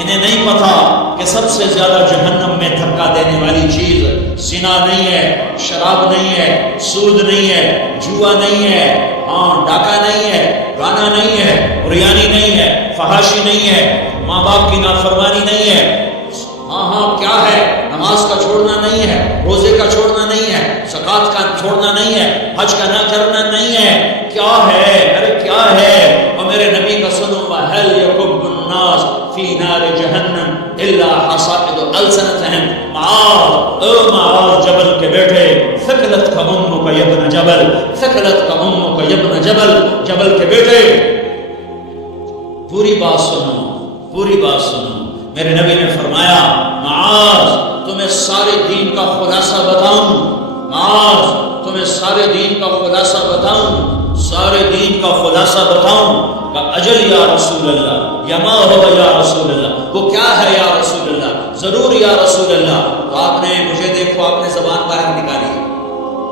انہیں نہیں پتا کہ سب سے زیادہ جہنم میں دھکا دینے والی چیز زنا نہیں ہے، شراب نہیں ہے، سود نہیں ہے، جوا نہیں ہے، ڈاکہ نہیں ہے، گانا نہیں ہے، ریانی نہیں ہے، فحاشی نہیں ہے، ماں باپ کی نافرمانی نہیں ہے، کیا ہے، نماز کا چھوڑنا نہیں ہے، روزے کا چھوڑنا نہیں ہے، زکوٰۃ کا چھوڑنا نہیں ہے، حج کا نہ کرنا نہیں ہے، کیا ہے، ارے کیا ہے؟ اور میرے نبی کا سنو، وَهَلْ يَكُبُّ النَّاسُ فِي نَارِ جَهَنَّمَ إِلَّا حَصَائِدُ أَلْسِنَتِهِمْ معاذ، او معاذ جبل کے بیٹے، ثقلتك أمك يا ابن جبل، ثقلتك أمك يا ابن جبل، جبل کے بیٹے پوری بات سنو، پوری بات سنو۔ میرے نبی نے فرمایا، معاذ تمہیں سارے دین کا خلاصہ بتاؤں، معاذ تمہیں سارے دین کا خلاصہ بتاؤں، سارے دین کا خلاصہ بتاؤں۔ کہ اجل یا رسول اللہ، یا ما ہو یا رسول اللہ، وہ کیا ہے یا رسول اللہ؟ ضرور یا رسول اللہ۔ تو آپ نے مجھے دیکھو، آپ نے زبان باہر نکالی،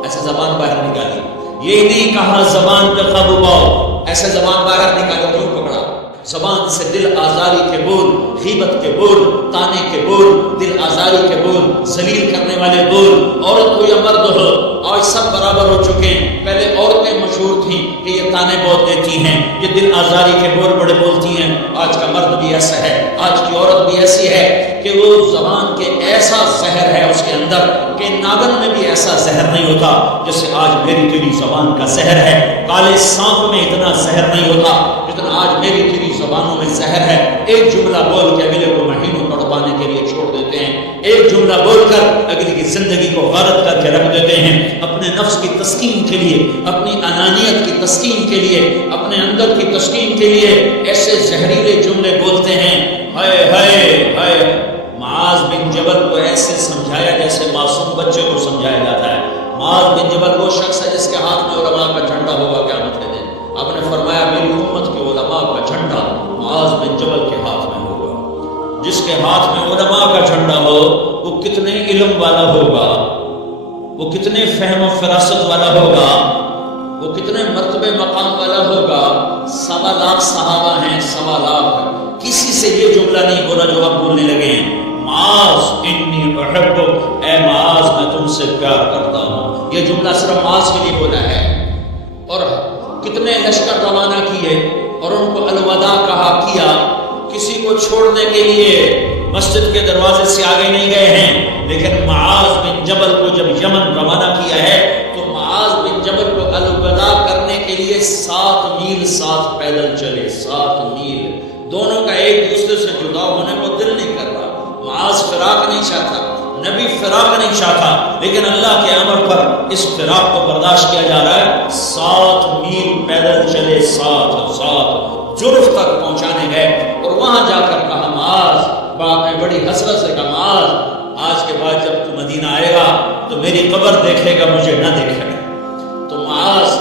ایسے زبان باہر نکالی، یہ نہیں کہا زبان پہ قابو پاؤ، ایسے زبان باہر نکالو، کیوں پکڑا؟ زبان سے دل آزاری کے بول، غیبت کے بول، تانے کے بول، دل آزاری کے بول، ذلیل کرنے والے بول، عورت ہو یا مرد ہو، آج سب برابر ہو چکے ہیں۔ پہلے عورتیں مشہور تھیں کہ یہ تانے بہت دیتی ہیں، یہ دل آزاری کے بول بڑے بولتی ہیں۔ آج کا مرد بھی ایسا ہے، آج کی عورت بھی ایسی ہے کہ وہ زبان کے ایسا زہر ہے اس کے اندر کہ ناگن میں بھی ایسا زہر نہیں ہوتا جیسے آج میری تیری زبان کا زہر ہے۔ کالے سانپ میں اتنا زہر نہیں ہوتا جتنا آج میری تیری زبانوں میں زہر ہے۔ ایک جملہ بول کے اگلے کو مہینوں تڑپانے کے لیے چھوڑ دیتے ہیں، ایک جملہ بول کر اگلے کی زندگی کو غارت کر کے رکھ دیتے ہیں، اپنے نفس کی تسکین کے لیے، اپنی انانیت کی تسکین کے لیے، اپنے اندر کی تسکین کے لیے ایسے زہریلے جملے بولتے ہیں۔ ہائے ہائے ہائے، معاذ بن جبل کو ایسے سمجھایا جیسے معصوم بچے کو سمجھایا جاتا ہے۔ معاذ بن جبل وہ شخص ہے جس کے ہاتھ میں علماء کا جھنڈا ہوگا قیامت کے دن۔ آپ نے فرمایا میری امت کے علماء کا جھنڈا معاذ بن جبل کے ہاتھ میں ہوگا۔ جس کے ہاتھ میں علماء کا جھنڈا ہو وہ کتنے علم والا ہوگا، وہ کتنے فہم و فراست والا ہوگا، وہ کتنے مرتبے مقام والا ہوگا۔ 1.25 لاکھ صحابہ ہیں، 1.25 لاکھ، کسی سے یہ جملہ نہیں بولا جو اب بولنے لگے ہیں۔ معاذ انی احبک، اے معاذ میں تم سے پیار کرتا ہوں، یہ جملہ صرف معاذ کے لیے بولا ہے۔ اور کتنے لشکر روانہ کیے اور ان کو الوداع کہا کیا، کسی کو چھوڑنے کے لیے مسجد کے دروازے سے آگے نہیں گئے ہیں، لیکن معاذ بن جبل کو جب یمن روانہ کیا ہے تو معاذ بن جبل کو الوداع کرنے کے لیے 7 میل ساتھ پیدل چلے، 7 میل۔ دونوں کا ایک دوسرے سے جدا ہونے کو دل نہیں کر رہا۔ معاذ فراق نہیں چاہتا، نبی فراق نہیں چاہتا، لیکن اللہ کے امر پر اس فراق کو برداشت کیا جا رہا ہے۔ 7 میل پیدل چلے، 7 جرف تک پہنچانے گئے اور وہاں جا کر کہا معاذ، باپ نے بڑی حسرت سے کہا معاذ آج کے بعد جب تو مدینہ آئے گا تو میری قبر دیکھے گا، مجھے نہ دیکھے گا۔ تو معاذ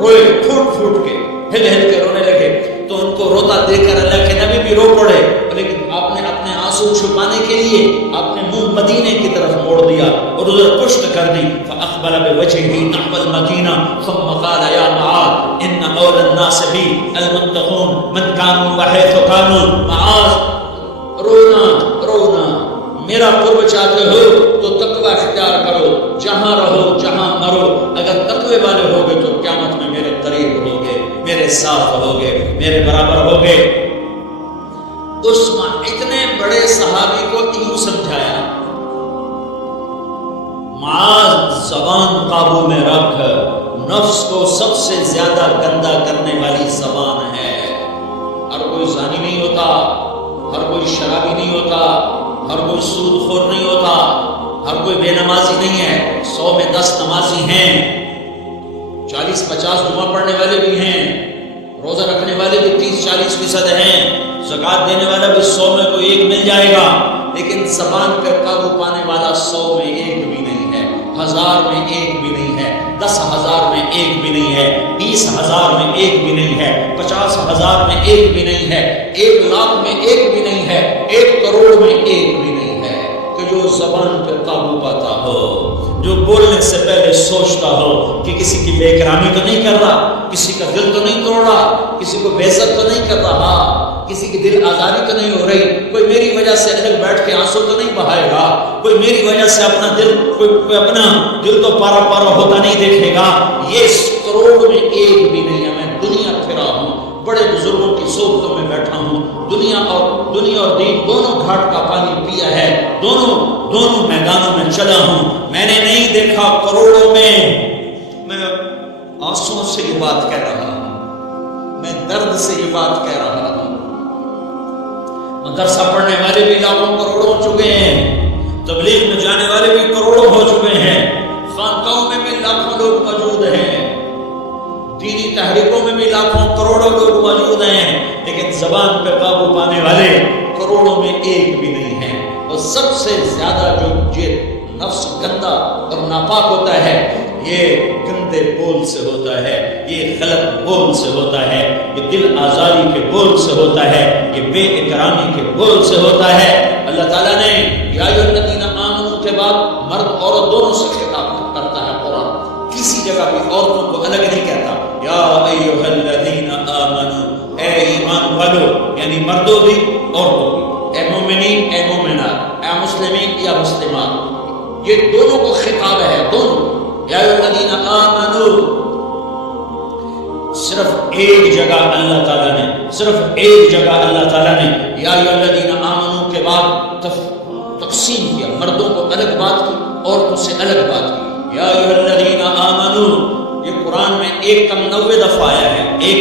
روئے، پھوٹ پھوٹ کے، ہل ہل کے رونے لگے۔ تو ان کو روتا دیکھ کر اللہ کے نبی بھی رو پڑے، لیکن آپ نے اپنے آنسو چھپانے کے لیے اپنے منہ مدینے کی طرف موڑ دیا اور ادھر پشت کر دی۔ فاقبل بوجهه نحو المدینہ ثم قال یا معاذ ان اولى الناس بی المتقون من كانوا وحيث كانوا۔ معاذ رونا رونا، میرا قرب چاہتے ہو تو تقوی اختیار کرو، جہاں رہو جہاں مرو، اگر تقوی والے ہوگے تو قیامت میں میرے قریب ہوگے، میرے ساتھ ہوگے، میرے برابر ہوگے۔ اس اتنے بڑے صحابی کو یوں سمجھایا، معاذ زبان قابو میں رکھ، نفس کو سب سے زیادہ گندا کرنے والی زبان ہے۔ ہر کوئی زانی نہیں ہوتا، ہر کوئی شرابی نہیں ہوتا، ہر کوئی سود خور نہیں ہوتا، ہر کوئی بے نمازی نہیں ہے۔ 100 میں 10 نمازی ہیں، 40-50 جمعہ پڑھنے والے بھی ہیں، روزہ رکھنے والے بھی 30-40% ہیں، زکوٰۃ دینے والا بھی 100 میں کوئی ایک مل جائے گا، لیکن زبان پر قابو پانے والا 100 میں ایک بھی نہیں ہے، 1000 میں ایک بھی نہیں ہے، 10,000 میں ایک بھی نہیں ہے، 20,000 میں ایک بھی نہیں ہے، 50,000 میں ایک بھی نہیں ہے، 1 لاکھ میں ایک بھی نہیں ہے، 1 کروڑ میں ایک بھی نہیں ہے کہ جو زبان پر قابو پاتا ہو، جو بولنے سے پہلے سوچتا ہو کہ کسی کی بے اکرامی تو نہیں کر رہا، کسی کا دل تو نہیں توڑ رہا، کسی کو بے عزت تو نہیں کر رہا، کسی کی دل آزاری تو نہیں ہو رہی، کوئی میری وجہ سے الگ بیٹھ کے آنسو تو نہیں بہائے گا، کوئی میری وجہ سے اپنا دل تو پارا پارا ہوتا نہیں دیکھے گا۔ یہ کروڑ میں ایک بھی نہیں ہے۔ میں دنیا پھرا ہوں، بڑے بزرگوں کی صحبتوں میں بیٹھا ہوں، دنیا اور دین دونوں گھاٹ کا پانی پیا ہے، دونوں میدانوں میں چلا ہوں، میں نے نہیں دیکھا کروڑوں میں۔ میں آنسوؤں سے یہ بات کہہ رہا ہوں، میں درد سے یہ بات کہہ رہا ہوں۔ مدرسہ پڑھنے والے بھی لاکھوں کروڑوں ہو چکے ہیں، تبلیغ میں جانے والے بھی کروڑوں ہو چکے ہیں، خانقاہوں میں بھی لاکھوں لوگ موجود ہیں، دینی تحریکوں میں بھی لاکھوں کروڑوں لوگ موجود ہیں، لیکن زبان پہ قابو پانے والے کروڑوں میں ایک بھی نہیں ہیں۔ اور سب سے زیادہ جو نفس گندا اور ناپاک ہوتا ہے، یہ گندے بول سے ہوتا ہے، یہ غلط بول سے ہوتا ہے، یہ دل آزاری کے بول سے ہوتا ہے، یہ بے اکرامی کے بول سے ہوتا ہے۔ اللہ تعالیٰ نے یا ایھا الذین آمنوا کے بعد مرد عورت دونوں سے خطاب کرتا ہے قرآن، کسی جگہ بھی عورتوں کو الگ نہیں کہتا۔ یا ایھا الذین آمنوا، اے ایمان والو، یعنی مردوں بھی عورتوں بھی، اے مومنین اے مومنات، اے مسلمین یا مسلمات، یہ دونوں کو خطاب ہے، دونوں۔ یا ایھا الذین آمنوا، صرف ایک جگہ اللہ تعالیٰ نے یا ایھا الذین آمنوا کے بعد تقسیم کیا، مردوں کو الگ بات کی، عورتوں سے الگ بات کی۔ یا ایھا الذین آمنوا، یہ قرآن میں 1 دفعہ آیا ہے، 1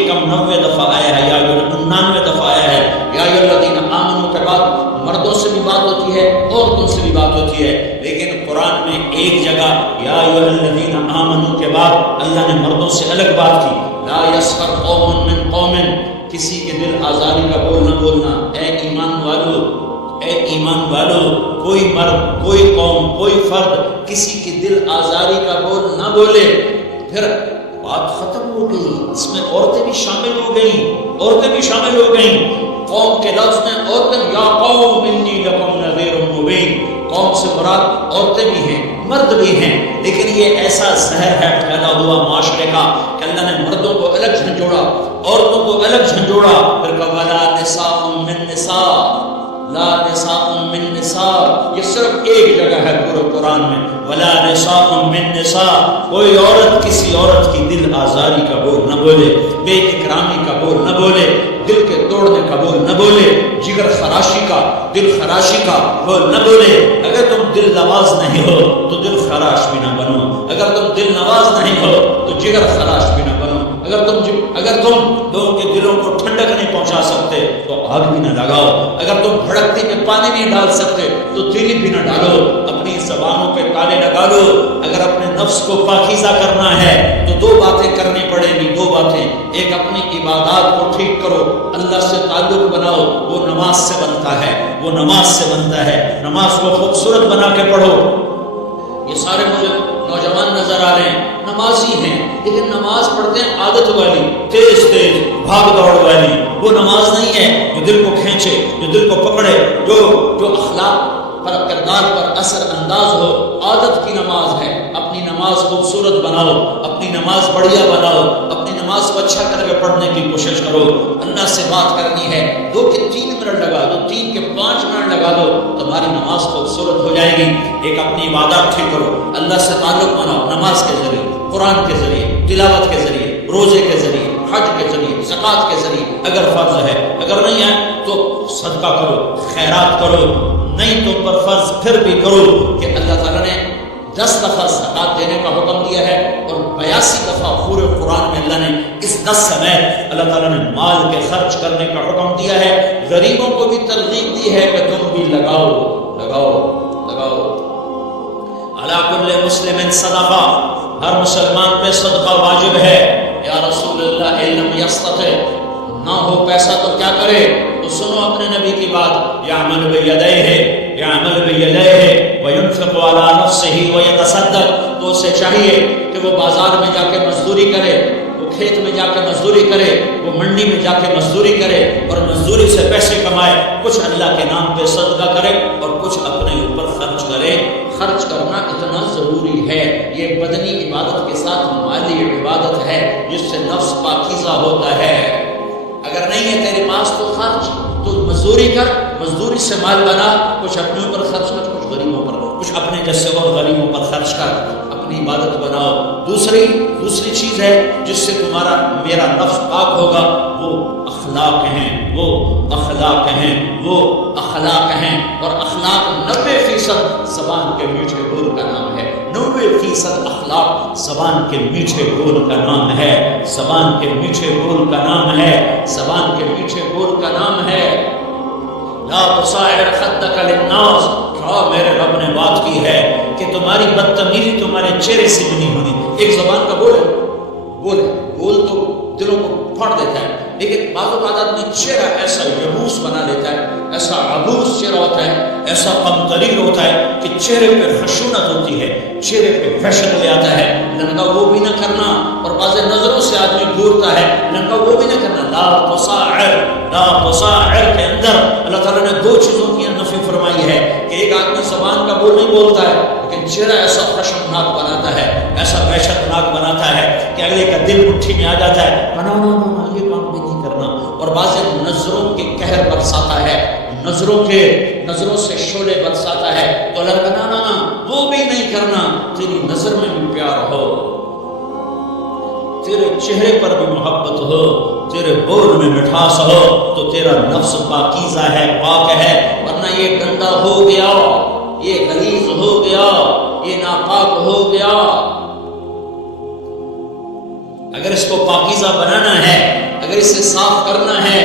دفعہ آیا ہے، یا 99 دفعہ آیا ہے۔ یا ایھا الذین آمنوا کے بعد مردوں سے بھی بات ہوتی ہے، عورتوں سے بھی بات ہوتی ہے، لیکن قرآن میں ایک جگہ یا ایھا الذین آمنوا کے بعد اللہ نے مردوں سے الگ بات کی۔ لا یسخر قوم من قوم، کسی کے دل آزاری کا بول نہ بولنا۔ اے ایمان والو، کوئی مرد، کوئی قوم، کوئی فرد کسی کے دل آزاری کا بول نہ بولے۔ پھر بات ختم ہو گئی، اس میں عورتیں بھی شامل ہو گئیں، قوم کے لفظ میں عورتیں، یا قوم انی لکم نذیر مبین، قوم سے مراد عورتیں بھی ہیں، مرد بھی ہیں، لیکن یہ ایسا زہر ہے پھیلا ہوا معاشرے کا کہ اللہ نے مردوں کو الگ جھنجھوڑا، عورتوں کو الگ جھنجھوڑا، پھر کہا ولا نساء من نساء، لا نساء من نساء، یہ صرف ایک جگہ ہے پورے قرآن میں، ولا نساء من نساء، کوئی عورت کسی عورت کی دل آزاری کا بول نہ بولے، بے اکرامی کا بول نہ بولے، دل کے توڑنے کا بول نہ بولے، جگر خراشی کا، دل خراشی کا بول نہ بولے۔ اگر تم دل نواز نہیں ہو تو دل خراش بھی نہ بنو، اگر تم دل نواز نہیں ہو تو جگر خراش بھی نہ بنو، اگر تم لوگوں کے دلوں کو ٹھنڈک نہیں پہنچا سکتے تو آگ بھی نہ لگاؤ، اگر تم بھڑکتی میں پانی نہیں ڈال سکتے تو تیلی بھی نہ ڈالو، اپنی زبانوں پہ تالے لگا لو۔ اگر اپنے نفس کو پاکیزہ کرنا ہے تو 2 باتیں کرنی پڑیں گی، 2 باتیں، ایک اپنی عبادات کو ٹھیک کرو، اللہ سے تعلق بناؤ، وہ نماز سے بنتا ہے، نماز کو خوبصورت بنا کے پڑھو۔ یہ سارے مجھے نوجوان نظر آ رہے ہیں، نمازی ہیں، لیکن نماز پڑھتے ہیں عادت والی، تیز بھاگ دوڑ والی، وہ نماز نہیں ہے جو دل کو کھینچے، جو دل کو پکڑے، جو اخلاق پر، کردار پر اثر انداز ہو۔ عادت کی نماز ہے، اپنی نماز خوبصورت بناؤ، اپنی نماز بڑھیا بناؤ، اپنی نماز کو اچھا کر کے پڑھنے کی کوشش کرو۔ اللہ سے بات کرنی ہے، 2 کے 3 منٹ لگا دو، 3 کے 5 منٹ لگا دو، تمہاری نماز خوبصورت ہو جائے گی۔ ایک اپنی عبادات ٹھیک کرو، اللہ سے تعلق بناؤ، نماز کے ذریعے، قرآن کے ذریعے، تلاوت کے ذریعے، روزے کے ذریعے، حج کے ذریعے، زکوٰۃ کے ذریعے، اگر فرض ہے، اگر نہیں ہے تو صدقہ کرو، خیرات کرو، نہیں تو پر فرض پھر بھی کرو کہ اللہ تعالیٰ نے 10 دفعہ زکوٰۃ دینے کا حکم دیا ہے، اور 82 دفعہ پورے قرآن میں اللہ نے اس 10 سمیت اللہ تعالیٰ نے مال کے خرچ کرنے کا حکم دیا ہے۔ غریبوں کو بھی ترغیب دی ہے کہ تم بھی لگاؤ۔ علی کل مسلم صدقہ، ہر مسلمان پہ صدقہ واجب ہے۔ یا رسول اللہ ان لم یستطع، نہ ہو پیسہ تو کیا کرے؟ تو سنو اپنے نبی کی بات، یعمل بیدیہ وینفق علی نفسہ ویتصدق، تو اسے چاہیے کہ وہ بازار میں جا کے مزدوری کرے، وہ کھیت میں جا کے مزدوری کرے، وہ منڈی میں جا کے مزدوری کرے، اور مزدوری سے پیسے کمائے، کچھ اللہ کے نام پہ صدقہ کرے اور کچھ اپنے اوپر خرچ کرے۔ خرچ کرنا اتنا ضروری ہے، یہ بدنی عبادت کے ساتھ مالی عبادت ہے جس سے نفس پاکیزہ ہوتا ہے۔ اگر نہیں ہے تیرے پاس تو خرچ، تو مزدوری کر، مزدوری سے مال بنا، کچھ اپنے اوپر خرچ کر، کچھ غریبوں پر، کچھ اپنے جیسے اور غریبوں پر خرچ کر، اپنی عبادت بناؤ۔ دوسری چیز ہے جس سے تمہارا میرا نفس پاک ہوگا، وہ اخلاق ہیں، وہ اخلاق ہیں، وہ اخلاق ہیں۔ اور اخلاق 90% زبان کے میٹھے بول کا نام ہے، 90% اخلاق زبان کے میٹھے بول کا نام ہے، زبان کے میٹھے بول کا نام ہے، زبان کے میٹھے بول کا نام ہے۔ لا تصاعر خدک للناس، میرے رب نے بات کی ہے کہ تمہاری بدتمیزی تمہارے چہرے سے بھی نہیں ہونی۔ ایک زبان کا بول تو دلوں کو پھاڑ دیتا ہے، لیکن بعض اوقات آدمی چہرہ ایسا یبوس بنا لیتا ہے، ایسا عبوس چہرہ ہوتا ہے، ایسا قمطریل ہوتا ہے کہ چہرے پہ خشونت ہوتی ہے، چہرے پہ وحشت لے آتا ہے۔ لنگا وہ بھی نہ کرنا، اور بعض نظروں سے آدمی گھورتا ہے، لنگا وہ بھی نہ کرنا۔ لا تصاعر کے اندر اللہ تعالیٰ نے 2 چیزوں کی نفی فرمائی ہے کہ ایک آدمی زبان کا بول نہیں بولتا ہے، لیکن چہرہ ایسا خشمناک بناتا ہے، ایسا وحشتناک بناتا ہے کہ اگلے کا دل مٹھی میں آ جاتا ہے، یہ کام بھی نہیں کرنا۔ اور بعض نظروں کے قہر برساتا ہے، نظروں سے شعلے برساتا ہے، تو اللہ کا نا وہ بھی نہیں کرنا۔ تیری نظر میں بھی پیار ہو، تیرے چہرے پر بھی محبت ہو، تیرے بول میں مٹھاس ہو، تو تیرا نفس پاکیزہ ہے، پاک ہے۔ ورنہ یہ گندا ہو گیا، یہ غلیظ ہو گیا، یہ ناپاک ہو گیا۔ اگر اس کو پاکیزہ بنانا ہے، اگر اسے صاف کرنا ہے،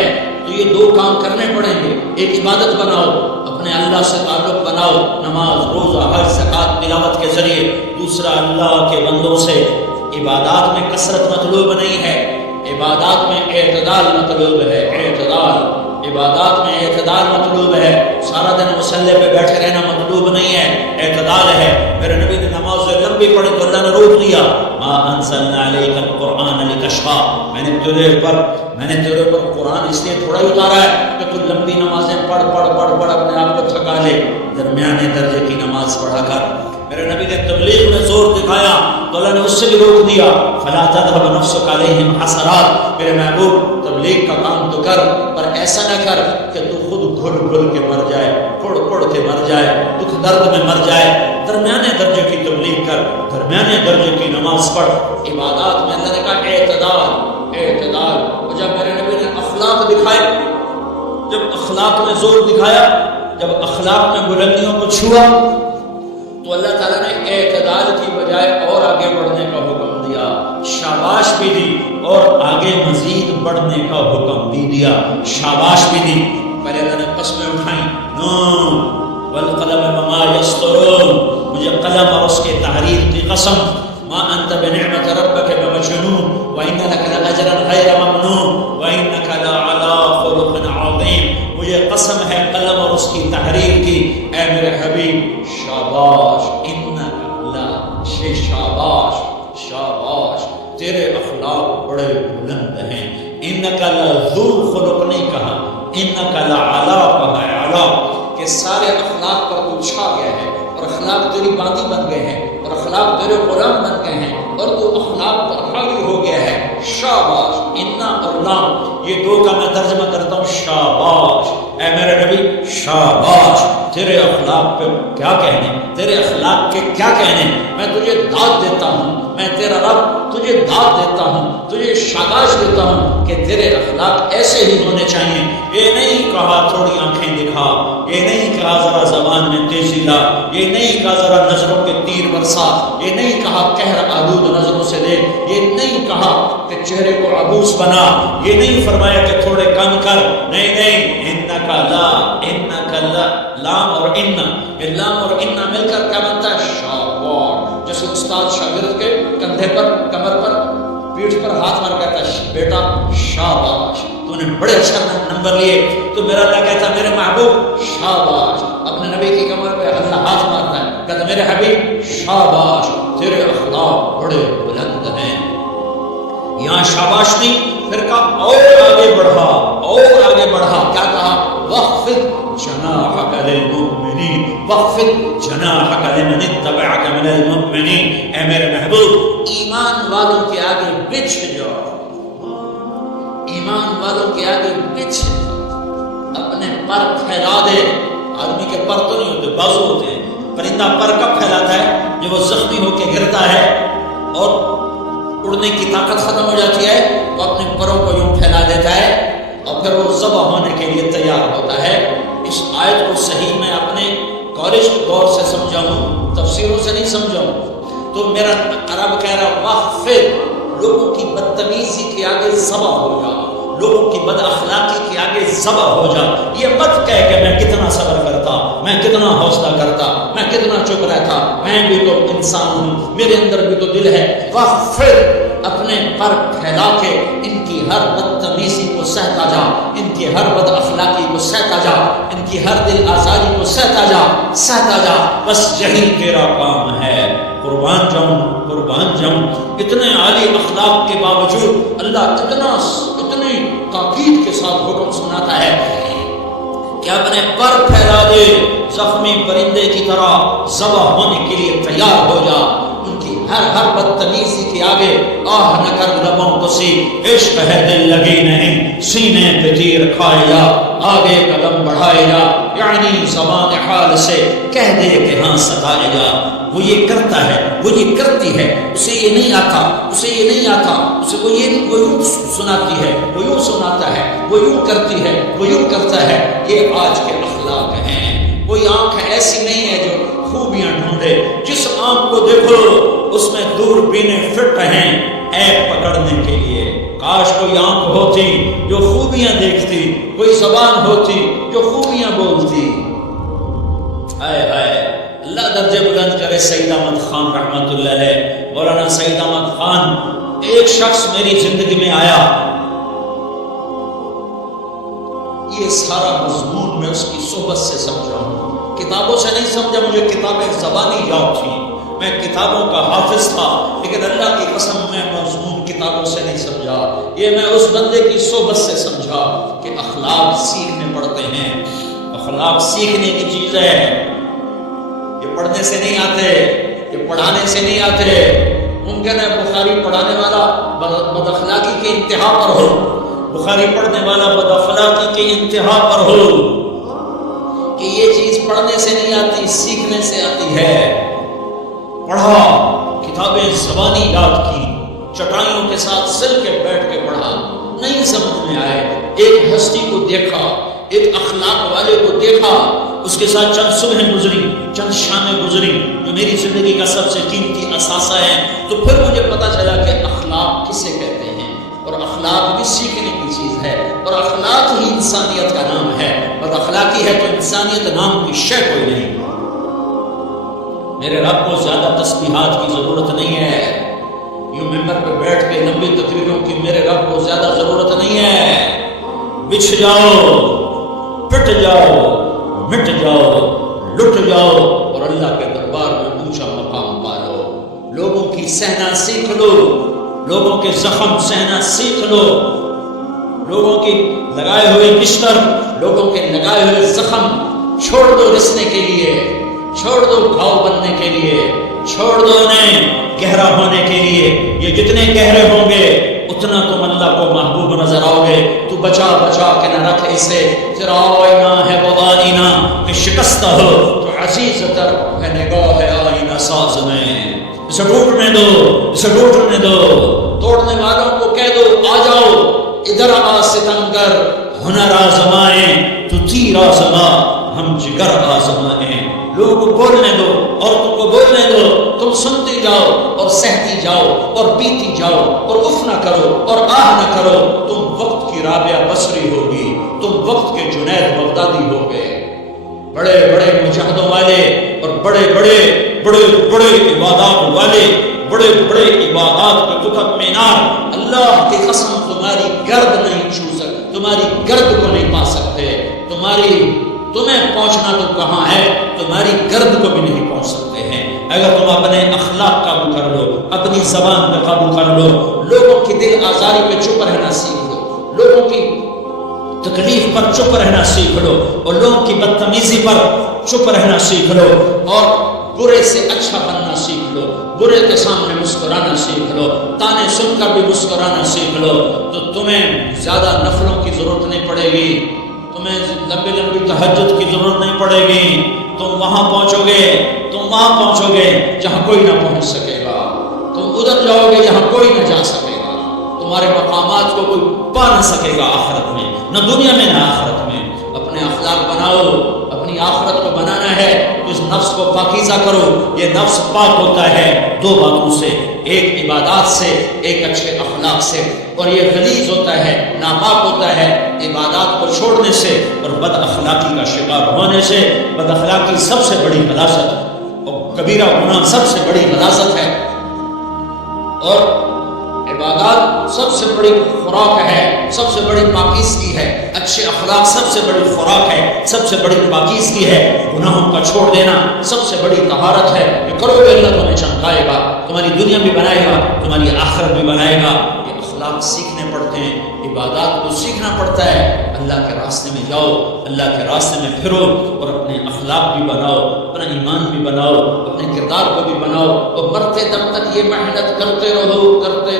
تو یہ 2 کام کرنے پڑیں گے۔ ایک عبادت بناؤ، اپنے اللہ سے تعلق بناؤ، نماز، روزہ، حج، زکوٰۃ، تلاوت کے ذریعے۔ دوسرا، اللہ کے بندوں سے عبادات میں کثرت مطلوب نہیں ہے، عبادات میں اعتدال مطلوب ہے، عبادات میں اعتدال مطلوب ہے۔ سارا دن مصلی پہ بیٹھے رہنا مطلوب نہیں ہے، اعتدال ہے۔ میرے نبی نے نماز لمبی پڑھی تو اللہ نے روک دیا، ما انزلنا علیک القرآن لتشقی، میں نے تیرے اوپر قرآن اس لیے تھوڑا ہی اتارا ہے کہ تو لمبی نمازیں پڑھ اپنے آپ کو تھکا لے، درمیانے درجے کی نماز پڑھا کر۔ میرے نبی نے تبلیغ میں زور دکھایا تو اللہ نے اس سے بھی روک دیا، فلا تذهب نفسك عليهم حسرات، میرے محبوب تبلیغ کا کام تو کر، پر ایسا نہ کر کہ تو خود گھل کے مر جائے، پڑ کے مر جائے، دکھ درد میں مر جائے۔ درمیانے درجے کی تبلیغ کر، درمیانے درجے کی نماز پڑھ۔ عبادات میں اللہ نے کہا اعتدال۔ اور جب میرے نبی نے اخلاق دکھائے، جب اخلاق میں زور دکھایا، جب اخلاق میں بلندیوں کو چھوا، تو اللہ تعالیٰ نے اعتدال کی بجائے اور آگے بڑھنے کا حکم دیا، شاباش بھی دی، اور آگے مزید بڑھنے کا حکم بھی دیا، شاباش بھی دی۔ پہلے اللہ نے قسمیں اٹھائیں، نون والقلم وما یسطرون، مجھے قلم اور اس کے تحریر کی قسم، ما انت بنعمت ربک بمجنون وان لک لاجرا غیر ممنون وانک لعلی خلق عظیم، مجھے قسم ہے قلم اور اس کی تحریر کی، اے میرے حبیب شاباش، شاباش، تیرے اخلاق بڑے بلند ہیں۔ انک لذو خلق نہیں کہا، انک لعلی کہا، اعلیٰ، کہ سارے اخلاق پر تو چھا گیا ہے، اور اخلاق تیری باندھی بن گئے ہیں، اور اخلاق تیرے غلام بن گئے ہیں، اور تو اخلاق پر حاوی ہو گیا ہے۔ شاباش، انا اور لام، یہ 2 کا میں ترجمہ کرتا ہوں، شاباش، اے میرے نبی شاباش، تیرے اخلاق پہ کیا کہنے، تیرے اخلاق کے کیا کہنے۔ میں تجھے داد دیتا ہوں، میں تیرا رب تجھے داد دیتا ہوں، تجھے شاباش دیتا ہوں کہ تیرے اخلاق ایسے ہی ہونے چاہیے۔ یہ نہیں کہا تھوڑی آنکھیں دکھا، یہ نہیں کہا ذرا زبان میں تیزی لا، یہ نہیں کہا ذرا نظروں کے تیر برسا، یہ نہیں کہا قہر آلود نظروں سے دے، یہ نہیں کہا کہ چہرے کو عبوس بنا، یہ نہیں فرمایا کہ تھوڑے کم کر، نہیں، انکا لا، لام اور انا، یہ لام اور انا مل کر کیا بنتا ہے؟ شاباش۔ جیسے استاد شاگرد کے کندھے پر، کمر پر، پیٹھ پر ہاتھ مار کہتا ہے، بیٹا شاباش، تو نے بڑے اچھا نمبر لیے، تو میرا اللہ کہتا ہے میرے محبوب شاباش۔ اپنے نبی کی کمر پہ اللہ ہاتھ مارتا ہے، کہتا میرے حبیب شاباش، تیرے اخلاق بڑے بلند ہیں۔ یہاں شاباش نہیں، پھر کہا اور آگے بڑھا، کیا کہا؟ وَخْفِضْ جَنَاحَكَ لِلْمُؤْمِنِينَ، وَخْفِضْ جَنَاحَكَ لِمَنِ اتَّبَعَكَ مِنَ الْمُؤْمِنِينَ، اے میرے محبوب ایمان والوں کے آگے بچھ جاؤ، ایمان والوں کے آگے بچھ جاؤ۔ اپنے پر پھیلا دے. آدمی کے پر تو نہیں ہوتے، بازو ہوتے ہیں. پرندہ پر کب پھیلاتا ہے؟ جب وہ زخمی ہو کے گرتا ہے اور اڑنے کی طاقت ختم ہو جاتی ہے تو اپنے پروں کو یوں پھیلا دیتا ہے اور پھر وہ ذبح ہونے کے لیے تیار ہوتا ہے. اس آیت کو صحیح میں اپنے کالج کے دور سے سمجھا ہوں، تفسیروں سے نہیں سمجھا ہوں. تو میرا عرب کہہ رہا واخفض، لوگوں کی بدتمیزی کے آگے ذبح ہو جا، لوگوں کی بد اخلاقی کے آگے ذبح ہو جا. یہ مت کہہ کہ میں کتنا صبر کرتا، میں کتنا حوصلہ کرتا، میں کتنا چپ رہتا، میں بھی تو انسان ہوں، میرے اندر بھی تو دل ہے. واخفض، اپنے پر پھیلا کے ان کی ہر بدتمیزی کو سہتا جا، ان کی ہر بد اخلاقی کو سہتا جا، ان کی ہر دل آزاری کو سہتا جا، سہتا جا. بس یہی تیرا کام ہے. قربان جاؤں، قربان جاؤں. اتنے عالی اخلاق کے باوجود اللہ اتنی تاکید کے ساتھ حکم سناتا ہے کہ اپنے پر پھیلا دے، زخمی پرندے کی طرح ذبح ہونے کے لیے تیار ہو جا. ان کی ہر بدتمیزی کے آگے آہ نہ کر لبوں کو سی، عشق ہے دل لگی نہیں، سینے پہ تیر کھائے جا، آگے قدم بڑھائے جا. یعنی زبان حال سے کہہ دے کہ ہاں ستائے جا. وہ یہ کرتا ہے، وہ یہ کرتی ہے، اسے یہ نہیں آتا، اسے یہ نہیں آتا، اسے وہ یوں سناتی ہے، وہ یوں سناتا ہے، وہ یوں کرتی ہے، وہ یوں کرتا ہے. یہ آج کے اخلاق ہیں. کوئی آنکھ ایسی نہیں ہے جو خوبیاں ڈھونڈے. جس آنکھ کو دیکھو اس میں دوربینیں فٹ ہیں عیب پکڑنے کے لیے. کاش کوئی آنکھ ہوتی جو خوبیاں دیکھتی، کوئی زبان ہوتی جو خوبیاں بولتی. ہائے ہائے، اللہ درجے بلند کرے. سید احمد خان رحمۃ اللہ علیہ، مولانا سید احمد خان، ایک شخص میری زندگی میں آیا. یہ سارا مضمون میں اس کی صحبت سے سمجھا ہوں، کتابوں سے نہیں سمجھا. مجھے کتابیں زبانی یاد تھیں، میں کتابوں کا حافظ تھا، لیکن اللہ کی قسم میں مضمون کتابوں سے نہیں سمجھا. یہ میں اس بندے کی صحبت سے سمجھا کہ اخلاق سیکھنے پڑتے ہیں. اخلاق سیکھنے کی چیز ہے، یہ پڑھنے سے نہیں آتے، یہ پڑھانے سے نہیں آتے. ممکن ہے بخاری پڑھانے والا بد اخلاقی کے انتہا پر ہو، بخاری پڑھنے والا بد اخلاقی کے انتہا پر ہو، کہ یہ چیز پڑھنے سے نہیں آتی، سیکھنے سے آتی ہے. پڑھا، کتابیں زبانی یاد کی، چٹائیوں کے ساتھ سل کے بیٹھ کے پڑھا، نہیں سمجھ میں آئے. ایک ہستی کو دیکھا، ایک اخلاق والے کو دیکھا، اس کے ساتھ چند صبحیں گزری، چند شامیں گزری جو میری زندگی کا سب سے قیمتی اثاثہ ہے. تو پھر مجھے پتا چلا کہ اخلاق کسے کہتے ہیں، اور اخلاق بھی سیکھنے کی چیز ہے، اور اخلاق ہی انسانیت کا نام ہے. بد اخلاقی ہے تو انسانیت نام کی شے کوئی نہیں. میرے رب کو زیادہ تسبیحات کی ضرورت نہیں ہے. یوں ممبر پہ بیٹھ کے لمبی تقریروں کی میرے رب کو زیادہ ضرورت نہیں ہے. بچھ جاؤ، پٹ جاؤ، مٹ جاؤ، لٹ جاؤ اور اللہ کے دربار میں اونچا مقام پالو. لوگوں کی سہنا سیکھ لو، لوگوں کے زخم سہنا سیکھ لو، لوگوں کی لگائے ہوئے بستر، لوگوں کے لگائے ہوئے زخم چھوڑ دو رسنے کے لیے، چھوڑ دو گھاؤ بننے کے لیے، چھوڑ دو انہیں گہرا ہونے کے لیے. یہ جتنے گہرے ہوں گے اتنا تم اللہ کو محبوب نظر آؤ گے. تو بچا بچا کے نہ رکھ اسے، تیرا آئینہ ہے وہ آئینہ کہ شکستہ ہو تو عزیز تر ہے نگاہ آئینہ ساز میں. اسے ٹوٹنے دو، اسے ٹوٹنے دو. توڑنے والوں کو کہہ دو آ جاؤ ادھر آ ستمگر، ہنر آزمائیں تو تیر آزما، ہم جگر آزمائیں. لوگوں کو بولنے دو، عورتوں کو بولنے دو، تم سنتی جاؤ اور سہتی جاؤ اور پیتی جاؤ اور اف نہ کرو اور آہ نہ کرو. تم وقت کی رابعہ بصری ہوگی، تم وقت کے جنید بغدادی ہو گئے. بڑے بڑے مجاہدوں والے اور بڑے بڑے بڑے بڑے عبادات والے، بڑے بڑے عبادات کے قطب مینار، اللہ کی قسم تمہاری گرد نہیں چھو سکتے، تمہاری گرد کو نہیں پا سکتے. تمہیں پہنچنا تو کہاں ہے، تمہاری گرد کو بھی نہیں پہنچ سکتے ہیں. اگر تم اپنے اخلاق قابو کر لو، اپنی زبان پہ قابو کر لو، لوگوں کی دل آزاری پہ چپ رہنا سیکھ لو، لوگوں کی تکلیف پر چپ رہنا سیکھ لو، اور لوگوں کی بدتمیزی پر چپ رہنا سیکھ لو، اور برے سے اچھا بننا سیکھ لو، برے کے سامنے مسکرانا سیکھ لو، تانے سن کر بھی مسکرانا سیکھ لو، تو تمہیں زیادہ نفلوں کی ضرورت نہیں پڑے گی. تمہیں لمبی لمبی تہجد کی ضرورت نہیں پڑے گی. تم وہاں پہنچو گے جہاں کوئی نہ پہنچ سکے گا. تم ادھر جاؤ گے جہاں کوئی نہ جا سکے گا. تمہارے مقامات کو کوئی پا نہ سکے گا آخرت میں، نہ دنیا میں نہ آخرت میں. اپنے اخلاق بناؤ، اپنی آخرت کو بنانا ہے. اس نفس کو پاکیزہ کرو. یہ نفس پاک ہوتا ہے دو باتوں سے، ایک عبادات سے، ایک اچھے اخلاق سے. اور یہ غلیظ ہوتا ہے، ناپاک ہوتا ہے عبادات کو چھوڑنے سے اور بد اخلاقی کا شکار ہونے سے. بد اخلاقی سب سے بڑی غلاظت اور کبیرہ گناہ سب سے بڑی غلاظت ہے، اور عبادات سب سے بڑی خوراک ہے، سب سے بڑی پاکیزگی ہے. اچھے اخلاق سب سے بڑی خوراک ہے، سب سے بڑی پاکیزگی ہے. گناہوں کا چھوڑ دینا سب سے بڑی طہارت ہے. یہ کرو گے اللہ تمہیں چمکائے گا، تمہاری دنیا بھی بنائے گا، تمہاری آخرت بھی بنائے گا. یہ اخلاق سیکھنے پڑتے ہیں، عبادات کو سیکھنا پڑتا ہے. اللہ کے راستے میں جاؤ، اللہ کے راستے میں پھرو، اور اپنے اخلاق بھی بناؤ، اپنا ایمان بھی بناؤ، اپنے کردار کو بھی بناؤ. اور مرتے دم تک یہ محنت کرتے رہو، کرتے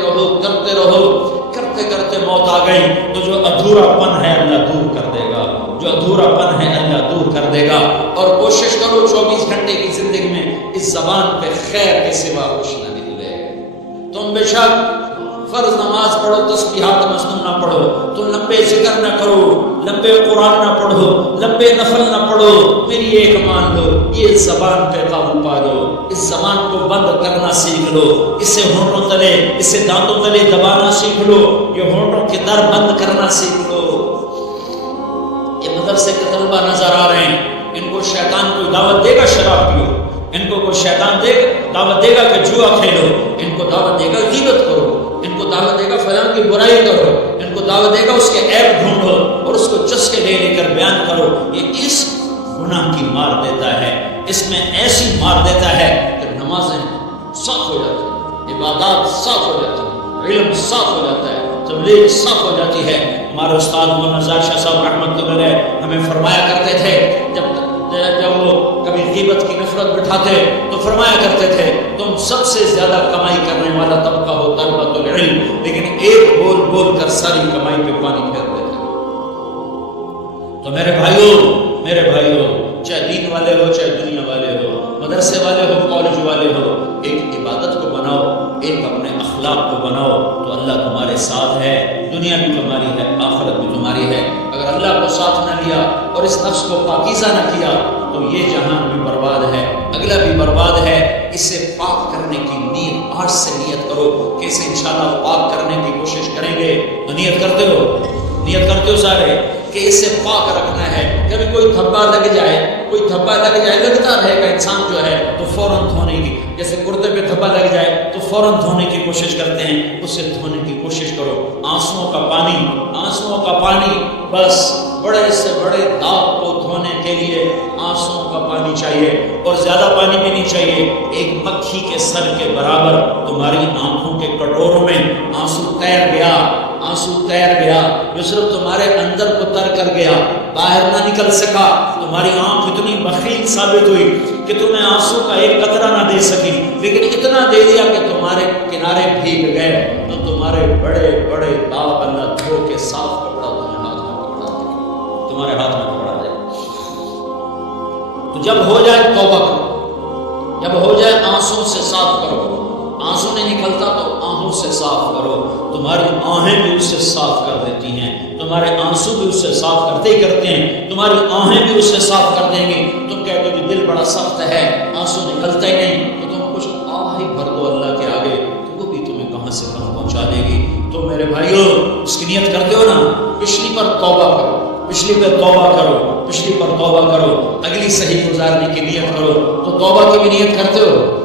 موت آ گئی تو جو ادھورا پن ہے اللہ دور کر دے گا، جو ادھورا پن ہے اللہ دور کر دے گا. اور کوشش کرو 24 گھنٹے کی زندگی میں اس زبان پہ خیر کے سوا کچھ نہ نکلے. تم بے شک فرض نماز پڑھو، تسبیحات مسنون نہ پڑھو، تم لمبے ذکر نہ کرو، لمبے قرآن نہ پڑھو، لمبے نفل نہ پڑھو. میری ایک مان لو، یہ زبان پہ قابو پا لو. اس زبان کو بند کرنا سیکھ لو. اسے ہونٹوں تلے، اسے دانتوں تلے دبانا سیکھ لو. یہ ہونٹوں کے در بند کرنا سیکھ لو. یہ مدرسے کے طلبہ نظر آ رہے ہیں، ان کو شیطان کوئی دعوت دے گا شراب پیو، ان کو کوئی شیطان دعوت دے گا کہ جوا کھیلو، ان کو دعوت دے گا غیبت کرو، ان کو دعوت دے گا فلاں کی برائی کرو، ان کو دعوت دے گا اس کے عیب ڈھونڈو اور اس کو چسکے لے کر بیان کرو. یہ اس گناہ کی مار دیتا ہے، اس میں ایسی مار دیتا ہے کہ نمازیں صاف ہو جاتی ہیں، عبادات صاف ہو جاتی ہیں، علم صاف ہو جاتا ہے، تبلیغ صاف ہو جاتی ہے. ہمارے استاد مولانا زاہد شاہ صاحب رحمۃ اللہ علیہ ہمیں فرمایا کرتے تھے، جب وہ کبھی غیبت کی نفرت بٹھاتے تو فرمایا کرتے تھے تم سب سے زیادہ کمائی کرنے والا طبقہ ہو طلبۃ العلم، لیکن ایک بول بول کر ساری کمائی پہ پانی پھیر دیتے. تو میرے بھائیوں چاہے دین والے ہو چاہے دنیا والے ہو، مدرسے والے ہو کالج والے ہو، ایک عبادت کو بناؤ، ایک اپنے اخلاق کو بناؤ تو اللہ تمہارے ساتھ ہے. دنیا بھی تمہاری ہے، آخرت بھی تمہاری ہے. اگر اللہ کو ساتھ نہ لیا اور اس نفس کو پاکیزہ نہ کیا تو یہ جہان بھی برباد ہے، اگلا بھی برباد ہے. اسے پاک کرنے کی نیت آج سے نیت کرو کہ اسے انشاءاللہ پاک کرنے کی کوشش کریں گے. تو نیت کرتے ہو سارے کہ اسے پاک رکھنا ہے. کبھی کوئی دھبا لگ جائے لگتا رہے گا انسان جو ہے تو فوراً دھونے کی، جیسے کرتے پہ دھبا لگ جائے تو فوراً دھونے کی کوشش کرتے ہیں، اسے دھونے کی کوشش کرو. آنسوؤں کا پانی بس بڑے سے بڑے داغ کو دھونے کے لیے آنسوؤں کا پانی چاہیے، اور زیادہ پانی بھی نہیں چاہیے. ایک مکھی کے سر کے برابر تمہاری آنکھوں کے کٹوروں میں آنسو تیر گیا، جو صرف تمہارے اندر کو تر کر گیا، باہر نہ نکل سکا. تمہاری آنکھ اتنی بخیل ثابت ہوئی کہ تمہیں آنسو کا ایک قطرہ نہ دے سکی، لیکن اتنا دے دیا کہ تمہارے کنارے بھیگ گئے. تو تمہارے بڑے بڑے داغ اللہ دھو کے صاف کپڑا تمہارے ہاتھ میں پکڑا دے. تو جب ہو جائے توبہ کرو، جب ہو جائے آنسو سے صاف کرو. آنسو نہیں نکلتا تو آنکھوں سے صاف کرو. تمہاری آنکھیں بھی اس سے صاف کر دیتی ہیں، تمہارے آنسو بھی اس سے صاف کرتے ہیں، تمہاری آنکھیں بھی اس سے صاف کر دیں گی. تم کہتے ہو کہ دل بڑا سخت ہے، آنسو نکلتا ہی نہیں، تو تم کچھ آہ ہی بھر دو اللہ کے آگے، تو وہ بھی تمہیں کہاں سے کہاں پہنچا دے گی. تو میرے بھائیو اس کی نیت کرتے ہو نا، پچھلی پر توبہ کرو، اگلی صحیح گزارنے کی نیت کرو. تو توبہ کی بھی نیت کرتے ہو؟